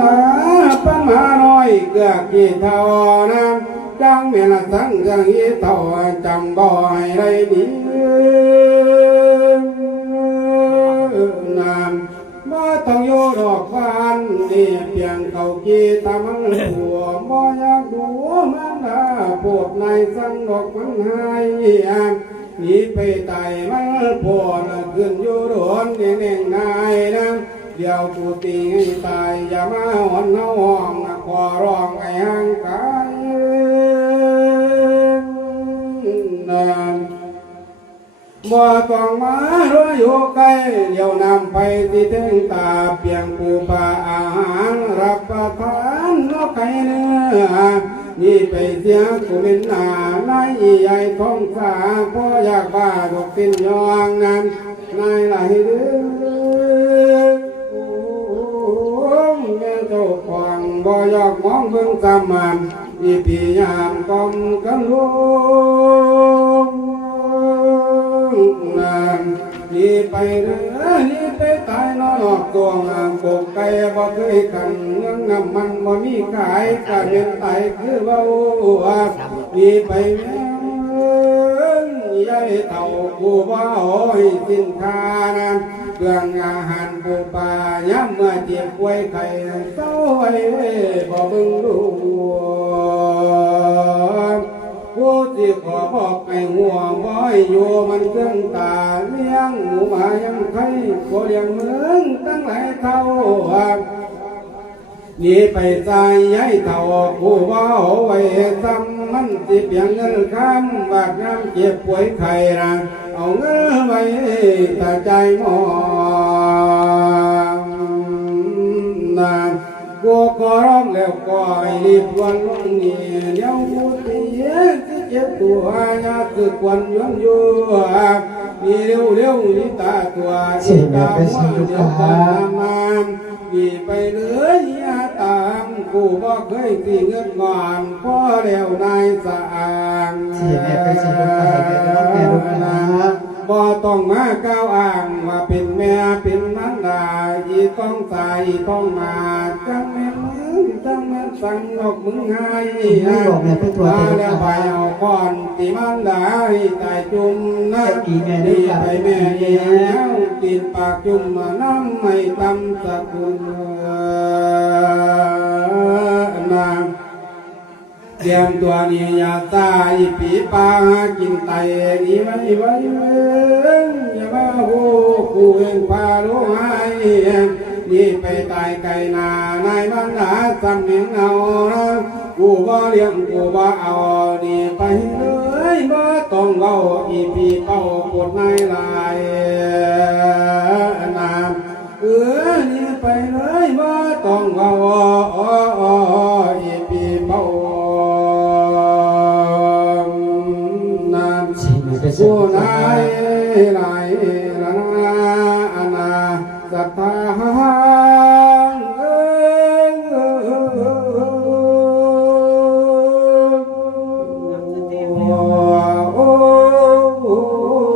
ลาปัญหาน้อยเกือกกี่เท่าน้ำจังเมละสังจังอีเท่าจำบ่อยไรดีน้ำบ่ต้องอยู่ดอกฟานนี่เพียงเขากีตามันหัวบ่อยากดูมันดาปวดในสังดอกมันหายหนีไปไตมันปวดขึ้นอยู่โดนนี่เน่งนายนะ เดียวกูตีตายอย่ามาหอนเฮาห้องขอร้องไอ้ห่างกายนานบ่ต้องมาร้อยู่ไกลเดี๋ยวนำไปที่ถึงตาเพียงปูปลาอาหารรับประทานนกไก่เนื้อนี่ไปเสียกูเป็นหนานายใหญ่ท้องสาพ่ออยากบ้าดอกตินยองนั้นนายไหลเดือ ยอกมองเบิ่งสามานนี่พี่ยามกอมกันลูกนานนี่ไปเด้อนี่ไปตายนอนอกตัวงามปกไก่บ่เคยกันเงื่องน้ำมันบ่มีขายกะเป็นไตคือเบาว่านี่ไปแม่ กูบ่โอ้ยสินค้านเครื่องอาหารปูปลาย้ำเมื่อเจ็บป่วยไข้เศร้าไว้บ่เบิ่งดูผู้ที่ขอบอกไอ้หัวบ่อยอยู่มันเครื่องตาเลี้ยงหมูมายังไข่บ่เลี้ยงมึงตั้งหลายเท่า นี่ไปใจย้ายเท่าผู้ว่าเอาไว้ซ้ำมันสิเพียงเงินคำบาดน้ำเจ็บป่วยไข้นะเอาเงินไว้ตาใจหมอนากูขอร้องแล้วก็ให้รีบวันลงนี่เดี๋ยวกูตีที่เจ็บตัวยาสึกวันย้อนอยู่มีเร็วเร็วนี่ตาตัวอีตาหัวเดียวกันมา มีไปเลยยาตามกูบ่เคยตีเงินก่อนพอแล้วนายสะอางสี่แม่ไปสี่ลูกไปแม่ลูกแม่ลูกนะบ่ต้องมาก้าวอ้างว่าเป็นแม่เป็นมันดาอีต้องใส่ต้องมาจังแม่มึงจังแม่ สั่งดอกมึงให้ไม่บอกแม่เพื่อตัวมาเดียวแล้วไปเอาก่อนที่มันดาให้ตายจุ่มนะจะกี่แม่ด้วยดีกันไปแม่เอียวกินปากจุ่มมาน้ำไม่ตำสกุลนางเตรียมตัวนี้อย่าตายปีปลาหากินไตนี่ไว้ไว้เว้ยอย่ามาโหกูเองพาลูกหาย นี่ไปตายไก่นานายมันหาสำเนียงเอากูบ่เลี้ยงกูบ่เอานี่ไปเลยบ่ต้องเว้าอีปีเป้าปวดในลายนามเออนี่ไปเลยบ่ต้องเว้าอีปีเป้านามสี่แม่ไปสี่ผู้ลูกนายลายละนาอน สัทธา